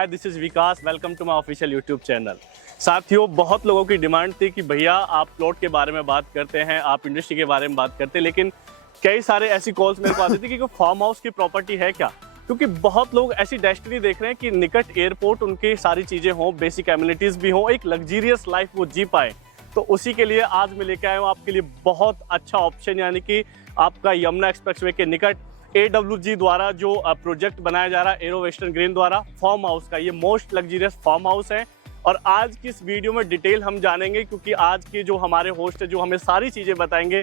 Hi this is Vikas, welcome to my official YouTube channel. साथियों, बहुत लोगों की डिमांड थी कि भैया आप प्लॉट के बारे में बात करते हैं, आप इंडस्ट्री के बारे में बात करते हैं, लेकिन कई सारे ऐसी कॉल्स मेरे को आती थी कि फार्म हाउस की प्रॉपर्टी है क्या। क्योंकि बहुत लोग ऐसी डेस्टिनी देख रहे हैं कि निकट एयरपोर्ट, उनकी सारी चीजें हों, बेसिक एमिनिटीज भी हों, एक लग्जरियस लाइफ वो जी पाए। तो उसी के लिए आज मैं लेके आया हूँ आपके लिए बहुत अच्छा ऑप्शन, यानी कि आपका यमुना एक्सप्रेसवे के निकट AWG द्वारा जो प्रोजेक्ट बनाया जा रहा है, एरो वेस्टर्न ग्रीन द्वारा, फार्म हाउस का ये मोस्ट लग्जरियस फार्म हाउस है। और आज की इस वीडियो में डिटेल हम जानेंगे, क्योंकि आज के जो हमारे होस्ट है जो हमें सारी चीजें बताएंगे,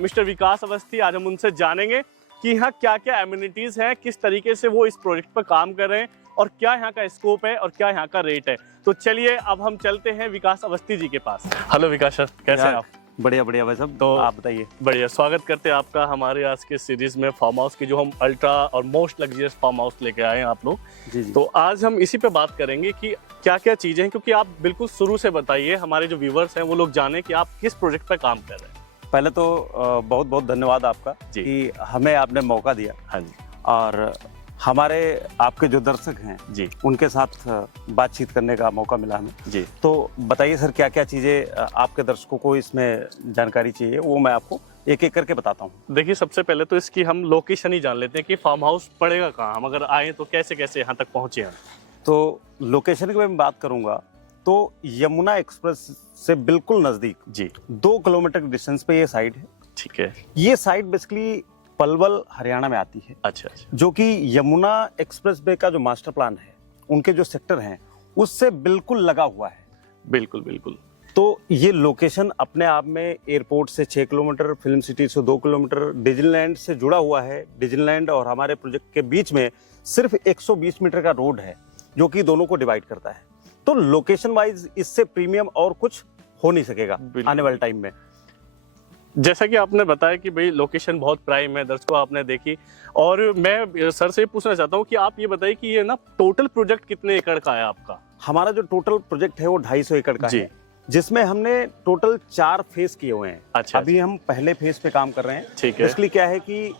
मिस्टर विकास अवस्थी। आज हम उनसे जानेंगे कि यहाँ क्या क्या एमिनिटीज हैं, किस तरीके से वो इस प्रोजेक्ट पर काम कर रहे हैं और क्या यहाँ का स्कोप है और क्या यहाँ का रेट है। तो चलिए अब हम चलते हैं विकास अवस्थी जी के पास। हेलो विकास सर, कैसे हैं आप? बढ़िया बढ़िया भाई साहब। तो आप बताइए। बढ़िया, स्वागत करते हैं आपका हमारे आज के सीरीज में फार्म हाउस की, जो हम अल्ट्रा और मोस्ट लग्जरियस फार्म हाउस लेके आए हैं आप लोग। जी जी। तो आज हम इसी पे बात करेंगे कि क्या क्या चीजें हैं, क्योंकि आप बिल्कुल शुरू से बताइए, हमारे जो व्यूवर्स हैं वो लोग जाने कि आप किस प्रोजेक्ट पे काम कर रहे हैं। पहले तो बहुत बहुत धन्यवाद आपका जी। कि हमें आपने मौका दिया। हाँ जी। और हमारे आपके जो दर्शक हैं जी उनके साथ बातचीत करने का मौका मिला हमें। जी। तो बताइए सर, क्या क्या चीज़ें आपके दर्शकों को इसमें जानकारी चाहिए, वो मैं आपको एक एक करके बताता हूँ। देखिए, सबसे पहले तो इसकी हम लोकेशन ही जान लेते हैं कि फार्म हाउस पड़ेगा कहाँ, हम अगर आए तो कैसे कैसे यहाँ तक पहुँचे हम। तो लोकेशन की मैं बात करूँगा तो यमुना एक्सप्रेस से बिल्कुल नज़दीक जी 2 किलोमीटर की डिस्टेंस पे ये साइट है। ठीक है। ये साइट बेसिकली पलवल हरियाणा में आती है। अच्छा अच्छा। जो कि यमुना एक्सप्रेस वे का जो मास्टर प्लान है, उनके जो सेक्टर हैं उससे बिल्कुल लगा हुआ है। बिल्कुल बिल्कुल। तो ये लोकेशन अपने आप में एयरपोर्ट से 6 किलोमीटर, फिल्म सिटी से 2 किलोमीटर, डिज्नीलैंड से जुड़ा हुआ है। डिज्नीलैंड और हमारे प्रोजेक्ट के बीच में सिर्फ 120 मीटर का रोड है जो कि दोनों को डिवाइड करता है। तो लोकेशन वाइज इससे प्रीमियम और कुछ हो नहीं सकेगा आने वाले टाइम में। जैसा कि आपने बताया कि भाई लोकेशन बहुत प्राइम है, दर्शकों आपने देखी, और मैं सर से पूछना चाहता हूँ कि आप ये बताइए कि ये ना टोटल प्रोजेक्ट कितने एकड़ का है आपका? हमारा जो टोटल प्रोजेक्ट है वो 250 एकड़ का जी। है, जिसमें हमने टोटल 4 फेज किए हुए हैं। अच्छा। अभी हम पहले फेज पे काम कर रहे हैं। ठीक है। इसलिए क्या है कि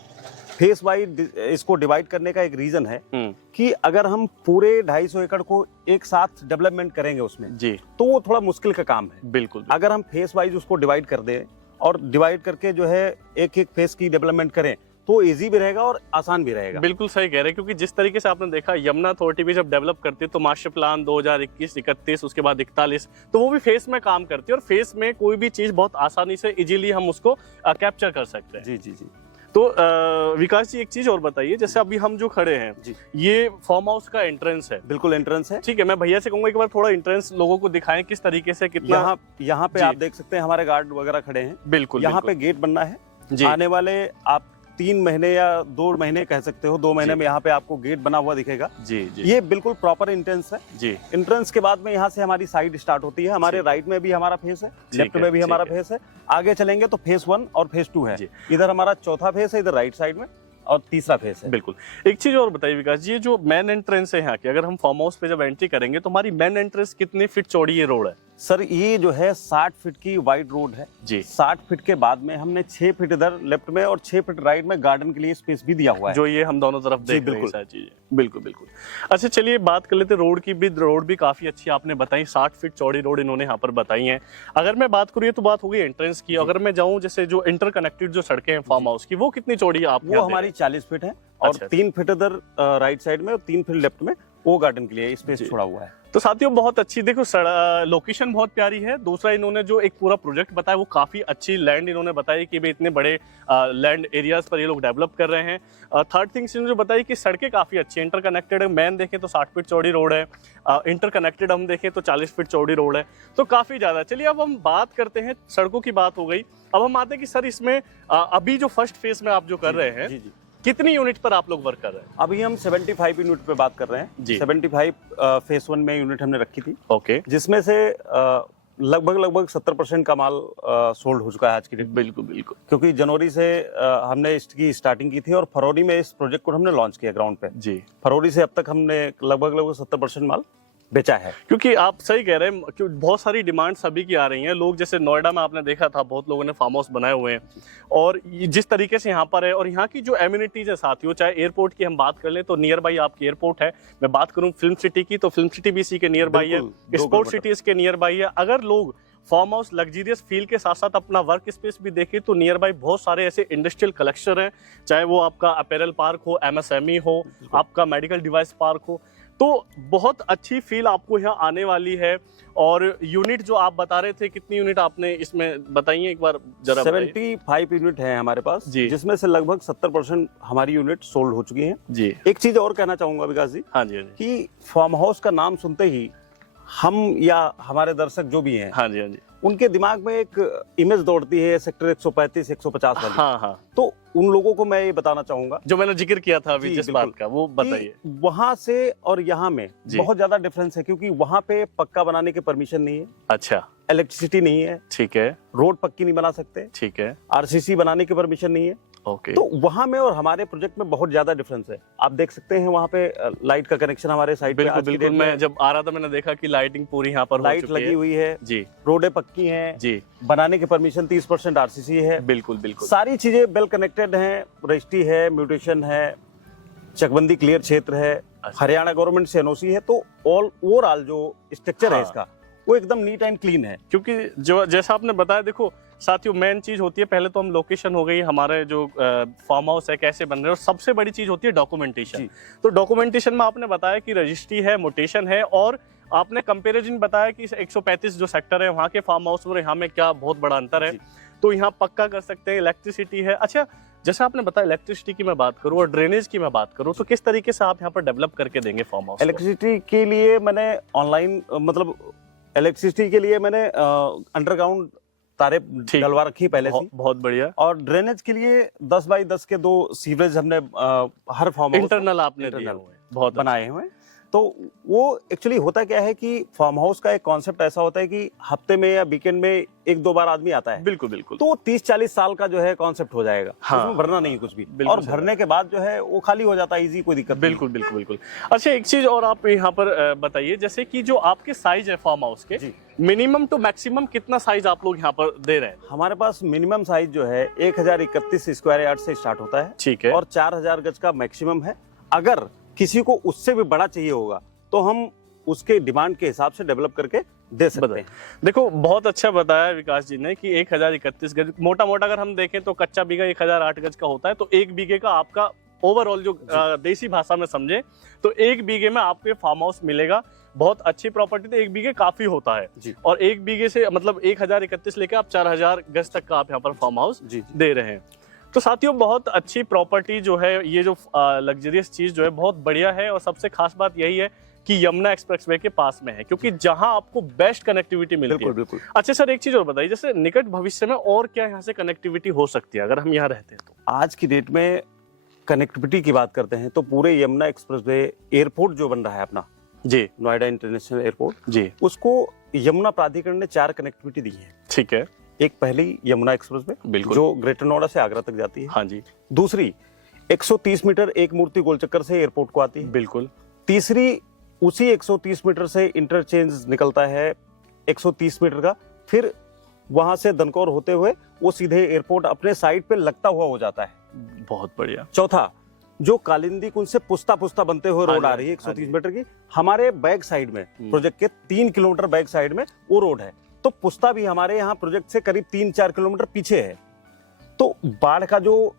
फेज वाइज इसको डिवाइड करने का एक रीजन है कि अगर हम पूरे 250 एकड़ को एक साथ डेवलपमेंट करेंगे उसमें जी, तो वो थोड़ा मुश्किल का काम है। बिल्कुल। अगर हम फेज वाइज उसको डिवाइड कर दें और डिवाइड करके जो है एक एक फेज की डेवलपमेंट करें तो इजी भी रहेगा और आसान भी रहेगा। बिल्कुल सही कह रहे हैं, क्योंकि जिस तरीके से आपने देखा यमुना अथॉरिटी भी जब डेवलप करती है तो मास्टर प्लान 2021-31, उसके बाद 41, तो वो भी फेस में काम करती है, और फेस में कोई भी चीज बहुत आसानी से इजीली हम उसको कैप्चर कर सकते हैं। जी जी जी। तो विकास जी, एक चीज और बताइए, जैसे अभी हम जो खड़े हैं जी। ये फार्म हाउस का एंट्रेंस है। बिल्कुल एंट्रेंस है। ठीक है, मैं भैया से कहूंगा एक बार थोड़ा एंट्रेंस लोगों को दिखाएं किस तरीके से, कितना। यहाँ पे जी। आप देख सकते हैं हमारे गार्ड वगैरह खड़े हैं। बिल्कुल। यहाँ पे गेट बनना है। जी। आने वाले आप 3 महीने या 2 महीने कह सकते हो, 2 महीने में यहाँ पे आपको गेट बना हुआ दिखेगा। जी जी। ये बिल्कुल प्रॉपर एंट्रेंस है। जी। एंट्रेंस के बाद में यहाँ से हमारी साइड स्टार्ट होती है। हमारे राइट में भी हमारा फेस है, लेफ्ट में भी हमारा फेस है। आगे चलेंगे तो फेस 1 और फेस 2 है। इधर हमारा चौथा फेस है, इधर राइट साइड में, और तीसरा फेस है। बिल्कुल। एक चीज और बताइए विकास जी, ये जो मेन एंट्रेंस है यहाँ की, अगर हम फार्म हाउस पे जब एंट्री करेंगे तो हमारी मेन एंट्रेंस कितने फीट चौड़ी ये रोड है? सर ये जो है 60 फीट की वाइड रोड है जी। 60 फीट के बाद में हमने 6 फीट इधर लेफ्ट में और 6 फीट राइट में गार्डन के लिए स्पेस भी दिया हुआ है, जो ये हम दोनों तरफ देख रहे हैं बिल्कुल। सारी चीजें। बिल्कुल बिल्कुल। अच्छा, चलिए बात कर लेते हैं रोड की भी। रोड भी काफी अच्छी आपने बताई, 60 फीट चौड़ी रोड इन्होंने यहाँ पर बताई है। अगर मैं बात करूँ, ये तो बात हो गई एंट्रेंस की, अगर मैं जाऊँ जैसे जो इंटरकनेक्टेड जो सड़कें हैं फार्म हाउस की, वो कितनी चौड़ी है? आप वो हमारी 40 फीट है और अच्छा। 3 फीट इधर राइट साइड में और 3 फीट लेफ्ट में वो गार्डन के लिए स्पेस छोड़ा हुआ है। तो साथियों बहुत अच्छी, देखो लोकेशन बहुत प्यारी है। दूसरा, इन्होंने जो एक पूरा प्रोजेक्ट बताया वो काफी अच्छी लैंड इन्होंने बताई कि भाई इतने बड़े लैंड एरियाज पर ये लोग डेवलप कर रहे हैं। थर्ड थिंग्स इन्होंने जो बताई कि सड़कें काफी अच्छी हैं, इंटरकनेक्टेड है। मैन देखें तो 60 फीट चौड़ी रोड है, इंटरकनेक्टेड हम देखें तो 40 फीट चौड़ी रोड है, तो काफी ज्यादा। चलिए अब हम बात करते हैं, सड़कों की बात हो गई, अब हम आते हैं कि सर इसमें अभी जो फर्स्ट फेज में आप जो कर रहे हैं, जी जी। कितनी यूनिट पर आप लोग वर्क कर रहे हैं? अभी हम 75 यूनिट पे बात कर रहे हैं जी। 75 फेस 1 में यूनिट हमने रखी थी, ओके। जिसमें से लगभग 70% का माल सोल्ड हो चुका है आज की डेट। बिल्कुल बिल्कुल। क्योंकि जनवरी से हमने इसकी स्टार्टिंग की थी और फरवरी में इस प्रोजेक्ट को हमने लॉन्च किया ग्राउंड पे। जी। फरवरी से अब तक हमने लगभग 70% माल बेचा है। क्योंकि आप सही कह रहे हैं, क्योंकि बहुत सारी डिमांड सभी की आ रही हैं। लोग जैसे नोएडा में आपने देखा था, बहुत लोगों ने फार्म हाउस बनाए हुए हैं, और जिस तरीके से यहाँ पर है, और यहाँ की जो एम्यूनिटीज है साथियों, चाहे एयरपोर्ट की हम बात कर लें तो नियर बाई आपकी एयरपोर्ट है। मैं बात करूँ फिल्म सिटी की तो फिल्म सिटी भी इसी के नियर बाई है, स्पोर्ट सिटी इसके नियर बाई है। अगर लोग फार्म हाउस लग्जरियस फील के साथ साथ अपना वर्क स्पेस भी देखें तो नियर बाई बहुत सारे ऐसे इंडस्ट्रियल कलेक्शन हैं, चाहे वो आपका अपैरल पार्क हो, एमएसएमई हो, आपका मेडिकल डिवाइस पार्क हो, तो बहुत अच्छी फील आपको यहाँ आने वाली है। और यूनिट जो आप बता रहे थे, कितनी यूनिट आपने इसमें बताइए एक बार जरा। 75 यूनिट है हमारे पास जी, जिसमें से लगभग 70% हमारी यूनिट सोल्ड हो चुकी हैं जी। एक चीज और कहना चाहूंगा विकास जी, हाँ जी, हाँ जी, कि फार्म हाउस का नाम सुनते ही हम या हमारे दर्शक जो भी हैं, हाँ जी, हाँ जी, उनके दिमाग में एक इमेज दौड़ती है सेक्टर 135 150 वाली। हाँ हाँ, तो उन लोगों को मैं ये बताना चाहूंगा, जो मैंने जिक्र किया था अभी जी, जिस बिल्कुल, बात का, वो बताइए। वहां से और यहाँ में जी। बहुत ज्यादा डिफरेंस है, क्योंकि वहां पे पक्का बनाने की परमिशन नहीं है, अच्छा, इलेक्ट्रिसिटी नहीं है, ठीक है, रोड पक्की नहीं बना सकते, ठीक है, आरसीसी बनाने की परमिशन नहीं है। ओके। तो वहां में और हमारे प्रोजेक्ट में बहुत ज्यादा डिफरेंस है। आप देख सकते हैं वहां पे लाइट का कनेक्शन हमारे साइड पे बिल्कुल आज की बिल्कुल, डेट में मैं जब आ रहा था मैंने देखा कि लाइटिंग पूरी यहाँ पर हो लाइट चुकी लगी है। हुई है, जी, रोडें पक्की हैं, जी, बनाने की परमिशन 30% आरसीसी है, बिल्कुल बिल्कुल, सारी चीजें वेल कनेक्टेड हैं, रजिस्ट्री है, म्यूटेशन है, चकबंदी क्लियर क्षेत्र है, अच्छा। हरियाणा गवर्नमेंट से एनओसी है। तो ओवरऑल जो स्ट्रक्चर है हाँ। इसका, वो एकदम नीट एंड क्लीन है। क्योंकि जो जैसा आपने बताया, देखो साथियों, मेन चीज होती है पहले तो हम लोकेशन हो गई, हमारे जो फार्म हाउस है कैसे बन रहे हैं, और सबसे बड़ी चीज होती है डॉक्यूमेंटेशन। जी। तो डॉक्यूमेंटेशन में आपने बताया कि रजिस्ट्री है, मोटेशन है, और आपने कंपैरिजन बताया कि 135 जो सेक्टर है वहाँ के फार्म हाउस और यहाँ में क्या बहुत बड़ा अंतर है। जी। तो यहाँ पक्का कर सकते हैं, इलेक्ट्रिसिटी है। अच्छा, जैसे आपने बताया इलेक्ट्रिसिटी की मैं बात करूँ और ड्रेनेज की मैं बात करूँ, तो किस तरीके से आप यहाँ पर डेवलप करके देंगे फार्म हाउस? इलेक्ट्रिसिटी के लिए मैंने ऑनलाइन मतलब इलेक्ट्रिसिटी के लिए मैंने अंडरग्राउंड तारे डलवा रखी पहले से। बहुत बढ़िया। और ड्रेनेज के लिए 10 बाई 10 के 2 सीवरेज हमने हर फार्म हाउस इंटरनल आपने दिए हुए हैं, बहुत बनाए हुए हैं। तो वो एक्चुअली होता क्या है कि फार्म हाउस का एक कॉन्सेप्ट ऐसा होता है कि हफ्ते में या वीकेंड में 1-2 बार आदमी आता है। बिल्कुल बिल्कुल। तो 30-40 साल का जो है कॉन्सेप्ट हो जाएगा। हाँ, उसमें भरना नहीं कुछ भी, बिल्कुल और भरने के बाद जो है वो खाली हो जाता है, इजी, कोई दिक्कत बिल्कुल बिल्कुल बिल्कुल। अच्छा, एक चीज और आप यहाँ पर बताइए, जैसे कि जो आपके साइज है फार्म हाउस के, मिनिमम टू मैक्सिमम कितना साइज आप लोग यहाँ पर दे रहे हैं? हमारे पास मिनिमम साइज जो है 1031 स्क्वायर यार्ड से स्टार्ट होता है, ठीक है, और 4000 गज का मैक्सिमम है। अगर किसी को उससे भी बड़ा चाहिए होगा तो हम उसके डिमांड के हिसाब से डेवलप करके दे सकते हैं। देखो बहुत अच्छा बताया विकास जी ने कि 1031 गज, मोटा मोटा अगर हम देखें तो कच्चा बीघा 1008 गज का होता है। तो एक बीघे का आपका ओवरऑल जो देसी भाषा में समझे तो एक बीघे में आपको फार्म हाउस मिलेगा। बहुत अच्छी प्रॉपर्टी, तो एक बीघे काफी होता है जी। और एक बीघे से मतलब 1031 लेके आप 4000 गज तक का आप यहाँ पर फार्म हाउस दे रहे हैं। तो साथियों, बहुत अच्छी प्रॉपर्टी जो है, ये जो लग्जरियस चीज जो है बहुत बढ़िया है। और सबसे खास बात यही है कि यमुना एक्सप्रेसवे के पास में है, क्योंकि जहां आपको बेस्ट कनेक्टिविटी मिलती है। बिल्कुल। अच्छा सर, एक चीज और बताइए, जैसे निकट भविष्य में और क्या यहाँ से कनेक्टिविटी हो सकती है अगर हम यहाँ रहते हैं तो? आज की डेट में कनेक्टिविटी की बात करते हैं तो पूरे यमुना एक्सप्रेसवे एयरपोर्ट जो बन रहा है अपना जी, नोएडा इंटरनेशनल एयरपोर्ट जी, उसको यमुना प्राधिकरण ने 4 कनेक्टिविटी दी है। ठीक है। एक पहली यमुना एक्सप्रेसवे बिल्कुल, जो ग्रेटर नोएडा से आगरा तक जाती है। हाँ जी। दूसरी 130 मीटर एक मूर्ति गोलचक्कर से एयरपोर्ट को आती है। बिल्कुल। तीसरी उसी 130 मीटर से इंटरचेंज निकलता है 130 मीटर का, फिर वहां से दनकौर होते हुए वो सीधे एयरपोर्ट अपने साइड पे लगता हुआ हो जाता है। बहुत बढ़िया। चौथा, जो कालिंदी कुंज से पुस्ता बनते हुए रोड आ रही है 130 मीटर की, हमारे बैक साइड में प्रोजेक्ट के 3 किलोमीटर बैक साइड में वो रोड है। तो पुस्ता भी हमारे यहाँ प्रोजेक्ट से करीब 3-4 किलोमीटर पीछे है। तो बाढ़ का जो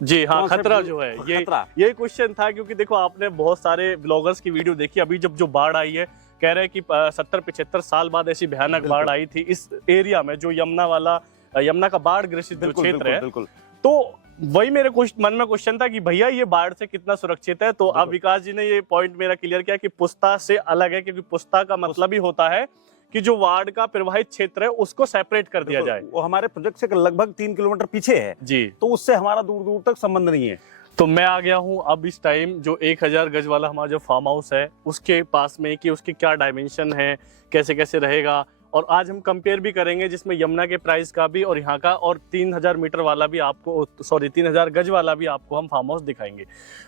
जी हाँ खतरा जो है, ये क्वेश्चन था, क्योंकि देखो आपने बहुत सारे ब्लॉगर्स की वीडियो देखी। अभी जब जो बाढ़ आई है, कह रहे हैं कि 70-75 साल बाद ऐसी भयानक बाढ़ आई थी इस एरिया में, जो यमुना का बाढ़ ग्रसित जो क्षेत्र है। तो वही मेरे मन में क्वेश्चन था कि भैया ये बाढ़ से कितना सुरक्षित है। तो अब विकास जी ने ये पॉइंट मेरा क्लियर किया कि पुस्ता से अलग है, क्योंकि पुस्ता का मतलब ही होता है कि जो वार्ड का प्रवाहित क्षेत्र है उसको सेपरेट कर दिया जाए। वो हमारे प्रोजेक्ट से लगभग 3 किलोमीटर पीछे है जी, तो उससे हमारा दूर दूर तक संबंध नहीं है। तो मैं आ गया हूँ अब इस टाइम जो 1000 गज वाला हमारा जो फार्म हाउस है उसके पास में, कि उसके क्या डायमेंशन है, कैसे कैसे रहेगा। और आज हम कंपेयर भी करेंगे जिसमें यमुना के प्राइस का भी और यहाँ का, और 3000 मीटर वाला भी आपको, 3000 गज वाला भी आपको हम फार्म हाउस दिखाएंगे।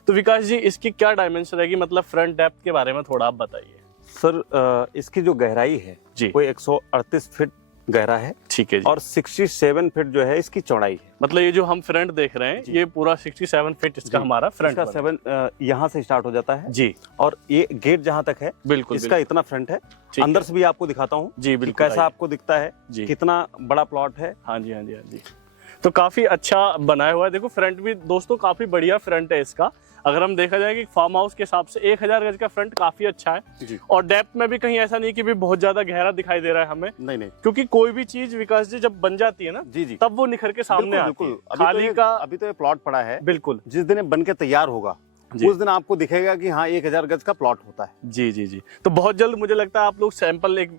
तो विकास जी, इसकी क्या डायमेंशन रहेगी, मतलब फ्रंट डेप्थ के बारे में थोड़ा आप बताइए। सर इसकी जो गहराई है जी। वो 138 फीट गहरा है ठीक है जी। और 67 फीट जो है इसकी चौड़ाई है। मतलब ये जो हम फ्रंट देख रहे हैं ये पूरा 67 फीट इसका जी। हमारा फ्रंट इसका 7 यहाँ से स्टार्ट हो जाता है जी। और ये गेट जहाँ तक है बिल्कुल इसका इतना फ्रंट है। ठीक अंदर है। से भी आपको दिखाता हूँ जी कि बिल्कुल कैसा आपको दिखता है, जी। कितना बड़ा प्लॉट है। हाँ जी हाँ जी हाँ जी। तो काफी अच्छा बनाया हुआ है। देखो फ्रंट भी दोस्तों काफी बढ़िया फ्रंट है इसका। अगर हम देखा जाए कि फार्म हाउस के हिसाब से 1000 गज का फ्रंट काफी अच्छा है जी। और डेप्थ में भी कहीं ऐसा नहीं कि भी बहुत ज्यादा गहरा दिखाई दे रहा है हमें, नहीं क्योंकि कोई भी चीज विकास जी जब बन जाती है ना जी जी तब वो निखर के सामने आती है। खाली का अभी तो ये प्लॉट पड़ा है। बिल्कुल जिस दिन ये बन के तैयार होगा जी। उस दिन आपको दिखेगा कि हाँ 1000 गज का प्लॉट होता है। जी जी जी। तो बहुत जल्द मुझे लगता है आप लोग सैंपल एक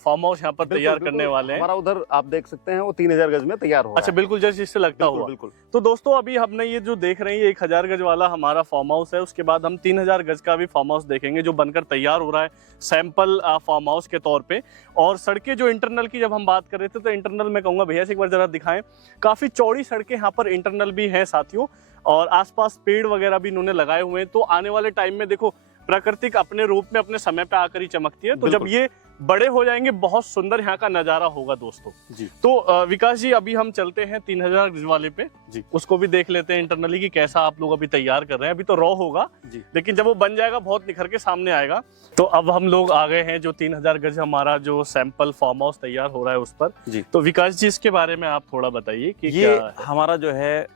फार्म हाउस यहाँ पर तैयार करने वाले हैं। हमारा उधर आप देख सकते हैं वो 3000 गज में तैयार होगा। अच्छा बिल्कुल जैसे इससे लगता हुआ। बिल्कुल। तो दोस्तों अभी हमने ये जो देख रहे हैं ये 1000 गज वाला हमारा फार्म हाउस है। उसके बाद हम 3000 गज का भी फार्म हाउस देखेंगे जो बनकर तैयार हो रहा है सैंपल फार्म हाउस के तौर पे। और सड़कें जो इंटरनल की जब हम बात कर रहे थे तो इंटरनल में कहूंगा भैया से एक बार जरा दिखाएं। काफी चौड़ी सड़कें यहाँ पर इंटरनल भी हैं साथियों और आसपास पेड़ वगैरह भी इन्होंने लगाए हुए हैं। तो आने वाले टाइम में देखो प्राकृतिक अपने रूप में अपने समय पे आकर ही चमकती है। तो जब ये बड़े हो जाएंगे बहुत सुंदर यहाँ का नजारा होगा दोस्तों जी। तो विकास जी अभी हम चलते हैं 3000 गज वाले पे जी। उसको भी देख लेते हैं इंटरनली कि कैसा आप लोग अभी तैयार कर रहे हैं। अभी तो रॉ होगा जी। लेकिन जब वो बन जाएगा बहुत निखर के सामने आएगा। तो अब हम लोग आ गए हैं जो 3000 गज हमारा जो सैंपल फार्म हाउस तैयार हो रहा है उस पर जी। तो विकास जी इसके बारे में आप थोड़ा बताइए कि ये क्या हमारा जो है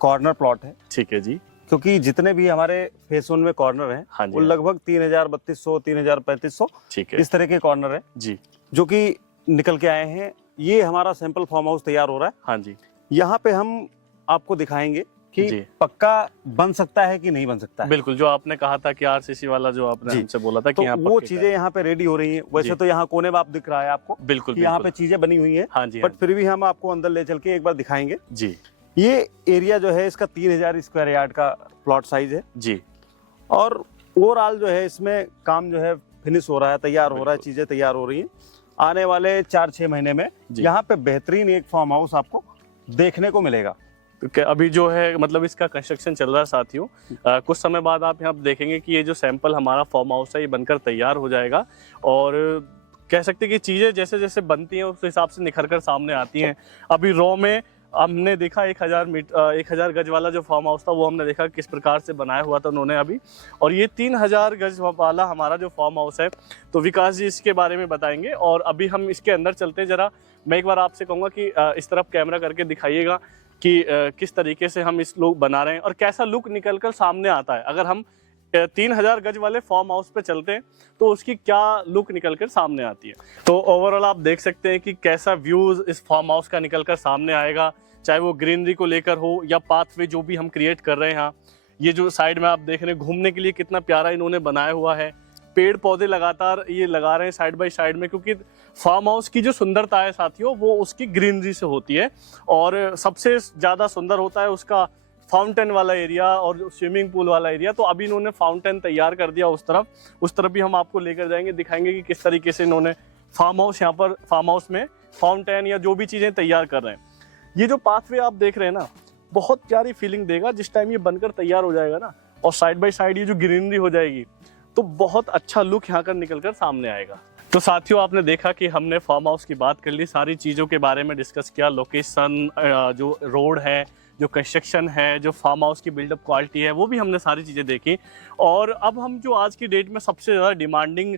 कॉर्नर प्लॉट है। ठीक है जी। क्योंकि जितने भी हमारे फेस 1 में कॉर्नर हैं हाँ जी वो लगभग 3200 3300 ठीक है इस तरह के कॉर्नर है जी जो कि निकल के आए हैं। ये हमारा सैंपल फार्म हाउस तैयार हो रहा है। हाँ जी। यहाँ पे हम आपको दिखाएंगे कि जी। पक्का बन सकता है कि नहीं बन सकता है। बिल्कुल जो आपने कहा था कि आरसीसी वाला जो आपने जी। हमसे बोला था तो कि यहाँ वो चीजें यहाँ पे रेडी हो रही हैं। वैसे जी। तो यहाँ कोने बाप दिख रहा है आपको बिल्कुल कि यहाँ पे चीजें बनी हुई हैं। हाँ जी बट फिर भी हम आपको अंदर ले चल के एक बार दिखाएंगे। जी ये एरिया जो है इसका 3000 स्क्वायर यार्ड का प्लॉट साइज है जी। और ओवरऑल जो है इसमें काम जो है फिनिश हो रहा है, तैयार हो रहा है, चीजें तैयार हो रही हैं। आने वाले 4-6 महीने में यहाँ पे बेहतरीन एक फार्म हाउस आपको देखने को मिलेगा। क्योंकि अभी जो है मतलब इसका कंस्ट्रक्शन चल रहा है साथियों। कुछ समय बाद आप यहाँ देखेंगे कि ये जो सैंपल हमारा फार्म हाउस है ये बनकर तैयार हो जाएगा और कह सकते हैं कि चीज़ें जैसे जैसे बनती हैं उस हिसाब से निखर कर सामने आती हैं। अभी रॉ में हमने देखा 1000 गज वाला जो फार्म हाउस था वो हमने देखा किस प्रकार से बनाया हुआ था उन्होंने अभी, और ये 3000 गज वाला हमारा जो फार्म हाउस है तो विकास जी इसके बारे में बताएंगे। और अभी हम इसके अंदर चलते हैं। जरा मैं एक बार आपसे कहूँगा कि इस तरफ कैमरा करके दिखाइएगा कि किस तरीके से हम इस लोग बना रहे हैं और कैसा लुक निकल कर सामने आता है। अगर हम 3000 गज वाले फार्म हाउस पे चलते हैं तो उसकी क्या लुक निकल कर सामने आती है। तो ओवरऑल आप देख सकते हैं कि कैसा व्यूज इस फार्म हाउस का निकल कर सामने आएगा, चाहे वो ग्रीनरी को लेकर हो या पाथवे जो भी हम क्रिएट कर रहे हैं। यहाँ ये जो साइड में आप देख रहे हैं घूमने के लिए कितना प्यारा इन्होंने बनाया हुआ है। पेड़ पौधे लगातार ये लगा रहे हैं साइड बाय साइड में, क्योंकि फार्म हाउस की जो सुंदरता है साथियों वो उसकी ग्रीनरी से होती है। और सबसे ज़्यादा सुंदर होता है उसका फाउंटेन वाला एरिया और स्विमिंग पूल वाला एरिया। तो अभी इन्होंने फाउंटेन तैयार कर दिया उस तरफ भी हम आपको लेकर जाएंगे, दिखाएंगे कि किस तरीके से इन्होंने फार्म हाउस यहाँ पर फार्म हाउस में फाउंटेन या जो भी चीज़ें तैयार कर रहे हैं। ये जो पाथवे आप देख रहे हैं ना बहुत प्यारी फीलिंग देगा जिस टाइम ये बनकर तैयार हो जाएगा ना, और साइड बाय साइड ये जो ग्रीनरी हो जाएगी तो बहुत अच्छा लुक यहाँ कर निकल कर सामने आएगा। तो साथियों आपने देखा कि हमने फार्म हाउस की बात कर ली, सारी चीज़ों के बारे में डिस्कस किया, लोकेशन, जो रोड है, जो कंस्ट्रक्शन है, जो फार्म हाउस की बिल्डअप क्वालिटी है, वो भी हमने सारी चीज़ें देखी। और अब हम जो आज की डेट में सबसे ज़्यादा डिमांडिंग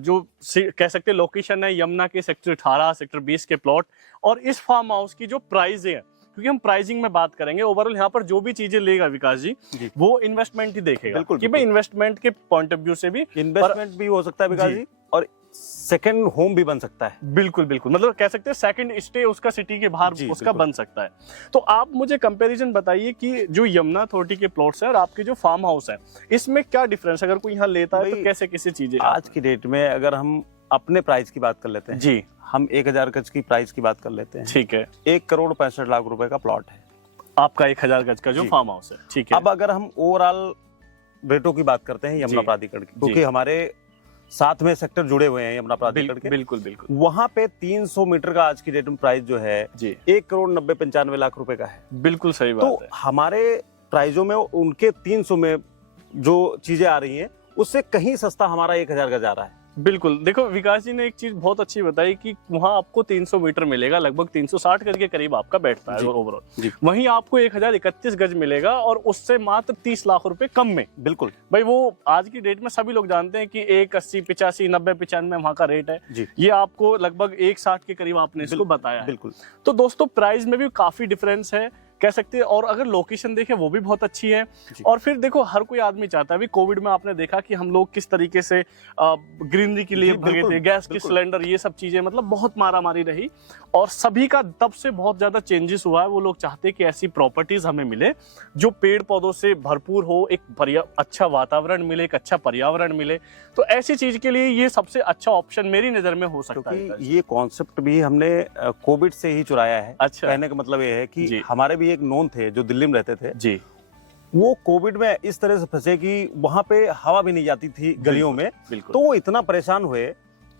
जो कह सकते हैं लोकेशन है यमुना के सेक्टर 18 सेक्टर 20 के प्लॉट, और इस फार्म हाउस की जो प्राइस है, क्योंकि हम प्राइसिंग में बात करेंगे, ओवरऑल यहाँ पर जो भी चीजें लेगा विकास जी वो इन्वेस्टमेंट ही देखेगा। बिल्कुल, कि भाई इन्वेस्टमेंट के पॉइंट ऑफ व्यू से भी इन्वेस्टमेंट भी हो सकता है विकास जी, और सेकंड होम भी बन सकता है। बिल्कुल बिल्कुल, मतलब कह सकते हैं सेकंड स्टे उसका सिटी के बाहर उसका बन सकता है। तो आप मुझे कंपैरिजन बताइए कि जो यमुना अथॉरिटी के प्लॉट्स है और आपके जो फार्म हाउस है इसमें क्या डिफरेंस, अगर कोई यहाँ लेता है तो कैसे किसी चीजें। आज की डेट में अगर हम अपने प्राइस की बात कर लेते हैं जी, हम 1000 गज की प्राइस की बात कर लेते हैं। ठीक है, 1,65,00,000 रुपए का प्लॉट है आपका 1000 गज का जो फार्म हाउस है। ठीक है, अब अगर हम ओवरऑल रेटों की बात करते हैं यमुना प्राधिकरण की, क्योंकि हमारे साथ में सेक्टर जुड़े हुए हैं यमुना प्राधिकरण के, बिल्कुल बिल्कुल, वहां पे 300 मीटर का आज की डेट में प्राइस जो है जी 1,90,95,00,000 रुपए का है। बिल्कुल सही बात तो है। हमारे प्राइजों में उनके 300 में जो चीजें आ रही हैं उससे कहीं सस्ता हमारा 1000 गज आ रहा है। बिल्कुल, देखो विकास जी ने एक चीज बहुत अच्छी बताई कि वहाँ आपको 300 मीटर मिलेगा, लगभग 360 गज के करीब आपका बैठता है जी, ओवरऑल। जी। वहीं आपको 1031 गज मिलेगा और उससे मात्र 30 लाख रुपए कम में। बिल्कुल भाई वो आज की डेट में सभी लोग जानते हैं कि 180, 85, 90, 95 वहाँ का रेट है। जी, ये आपको लगभग 160 के करीब आपने इसको बताया है। बिल्कुल। तो दोस्तों प्राइस में भी काफी डिफरेंस है कह सकते हैं, और अगर लोकेशन देखें वो भी बहुत अच्छी है। और फिर देखो हर कोई आदमी चाहता है, अभी कोविड में आपने देखा कि हम लोग किस तरीके से ग्रीनरी के लिए जी, भगे बिल्कुल, थे, गैस के बिल्कुल। सिलेंडर ये सब चीजें, मतलब बहुत मारामारी रही और सभी का तब से बहुत ज्यादा चेंजेस हुआ है। वो लोग चाहते हैं कि ऐसी प्रॉपर्टीज हमें मिले जो पेड़ पौधों से भरपूर हो, एक अच्छा वातावरण मिले, एक अच्छा पर्यावरण मिले। तो ऐसी चीज के लिए ये सबसे अच्छा ऑप्शन मेरी नजर में हो सकता है। क्योंकि ये कॉन्सेप्ट भी हमने कोविड से ही चुराया है। अच्छा। कहने का मतलब ये है कि जी। हमारे भी एक नोन थे जो दिल्ली में रहते थे, जी वो कोविड में इस तरह से फंसे कि वहां पे हवा भी नहीं जाती थी गलियों में। बिल्कुल। तो वो इतना परेशान हुए,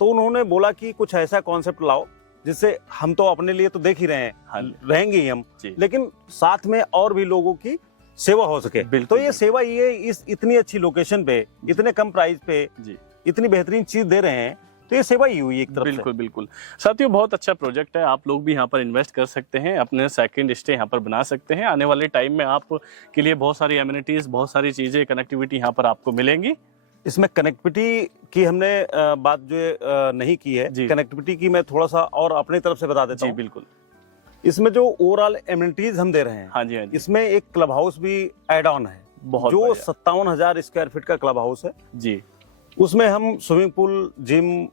तो उन्होंने बोला कि कुछ ऐसा कॉन्सेप्ट लाओ जिससे हम तो अपने लिए तो देख ही रहे हाँ। हैं, रहेंगे ही हम, जी। लेकिन साथ में और भी लोगों की सेवा हो सके। बिल्कुल, तो ये सेवा ये इस इतनी अच्छी लोकेशन पे, इतने कम प्राइस पे, जी इतनी बेहतरीन चीज दे रहे हैं, तो ये सेवा ही हुई एक तरफ से। बिल्कुल बिल्कुल साथियों, बहुत अच्छा प्रोजेक्ट है। आप लोग भी यहाँ पर इन्वेस्ट कर सकते हैं, अपने सेकंड स्टे यहाँ पर बना सकते हैं। आने वाले टाइम में आप के लिए बहुत सारी एमिनिटीज, बहुत सारी चीजें, कनेक्टिविटी यहाँ पर आपको मिलेंगी। इसमें कनेक्टिविटी की हमने बात जो नहीं की है, जी। कनेक्टिविटी की मैं थोड़ा सा और अपनी तरफ से बता देता जी हूँ। बिल्कुल। इसमें जो ओवरऑल एमिनिटीज हम दे रहे हैं, हाँ जी, हाँ जी। इसमें एक क्लब हाउस भी एड ऑन है, बहुत जो बढ़िया। 57,000 स्क्वायर फीट का क्लब हाउस है। जी उसमें हम swimming pool, gym,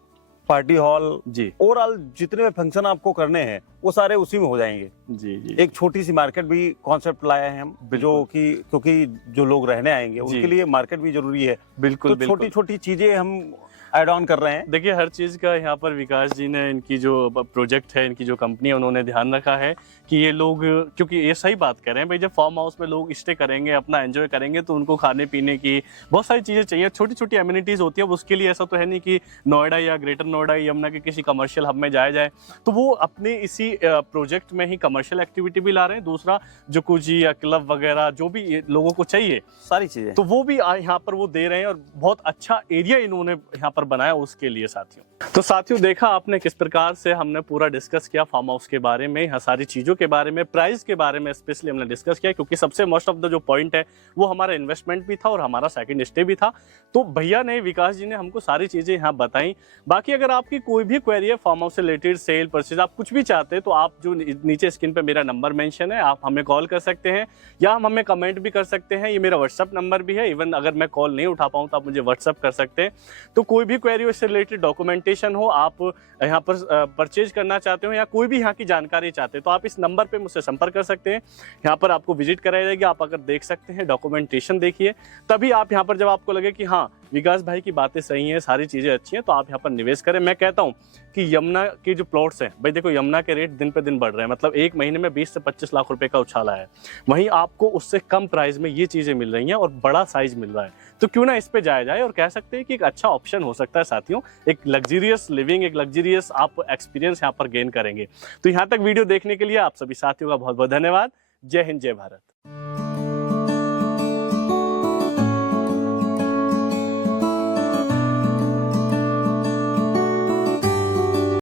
party hall, जी ओवरऑल जितने भी फंक्शन आपको करने हैं वो सारे उसी में हो जाएंगे। जी जी एक छोटी सी मार्केट भी कॉन्सेप्ट लाया है हम, जो कि क्योंकि जो लोग रहने आएंगे जी। उनके लिए मार्केट भी जरूरी है। बिल्कुल तो बिल्कुल। छोटी छोटी चीजें हम ऐड ऑन कर रहे हैं। देखिए हर चीज़ का यहाँ पर विकास जी ने, इनकी जो प्रोजेक्ट है, इनकी जो कंपनी है, उन्होंने ध्यान रखा है कि ये लोग, क्योंकि ये सही बात कर रहे हैं भाई, जब फार्म हाउस में लोग स्टे करेंगे, अपना एंजॉय करेंगे, तो उनको खाने पीने की बहुत सारी चीज़ें चाहिए, छोटी छोटी एमिनिटीज़ होती है। उसके लिए ऐसा तो है नहीं कि नोएडा या ग्रेटर नोएडा, यमुना के किसी कमर्शियल हब में जाया जाए। तो वो अपने इसी प्रोजेक्ट में ही कमर्शियल एक्टिविटी भी ला रहे हैं, दूसरा जो कुछ या क्लब वगैरह जो भी ये लोगों को चाहिए सारी चीजें तो वो भी यहाँ पर वो दे रहे हैं, और बहुत अच्छा एरिया इन्होंने यहाँ पर बनाया उसके लिए साथियों। तो साथियों देखा आपने किस प्रकार से हमने पूरा डिस्कस किया फार्म हाउस के बारे में, यहाँ सारी चीज़ों के बारे में, प्राइस के बारे में स्पेशली हमने डिस्कस किया, क्योंकि सबसे मोस्ट ऑफ द जो पॉइंट है वो हमारा इन्वेस्टमेंट भी था और हमारा सेकंड स्टे भी था। तो भैया ने, विकास जी ने हमको सारी चीज़ें यहाँ बताई। बाकी अगर आपकी कोई भी क्वेरी है फार्म हाउस से रिलेटेड, सेल परचेज, आप कुछ भी चाहते हैं, तो आप जो नीचे स्क्रीन पर मेरा नंबर मेंशन है, आप हमें कॉल कर सकते हैं या हम हमें कमेंट भी कर सकते हैं। ये मेरा व्हाट्सअप नंबर भी है, इवन अगर मैं कॉल नहीं उठा पाऊँ तो आप मुझे व्हाट्सअप कर सकते हैं। तो कोई भी क्वेरी उससे रिलेटेड डॉक्यूमेंटेशन हो, आप यहाँ पर परचेज करना चाहते हो या कोई भी यहाँ की जानकारी चाहते हैं, तो आप इस नंबर पे मुझसे संपर्क कर सकते हैं। यहाँ पर आपको विजिट कराई जाएगी, आप अगर देख सकते हैं, डॉक्यूमेंटेशन देखिए, तभी आप यहाँ पर, जब आपको लगे कि हाँ विकास भाई की बातें सही हैं, सारी चीज़ें अच्छी हैं, तो आप यहाँ पर निवेश करें। मैं कहता हूँ कि यमुना के जो प्लॉट्स हैं भाई, देखो यमुना के रेट दिन पे दिन बढ़ रहे हैं, मतलब एक महीने में 20 से 25 लाख रुपए का उछाला है। वहीं आपको उससे कम प्राइस में ये चीज़ें मिल रही हैं और बड़ा साइज मिल रहा है, तो क्यों ना इस पे जाया जाए और कह सकते हैं कि एक अच्छा ऑप्शन हो सकता है साथियों। एक लग्जरियस लिविंग, एक लग्जरियस आप एक्सपीरियंस यहाँ पर गेन करेंगे। तो यहाँ तक वीडियो देखने के लिए आप सभी साथियों का बहुत बहुत धन्यवाद। जय हिंद, जय भारत।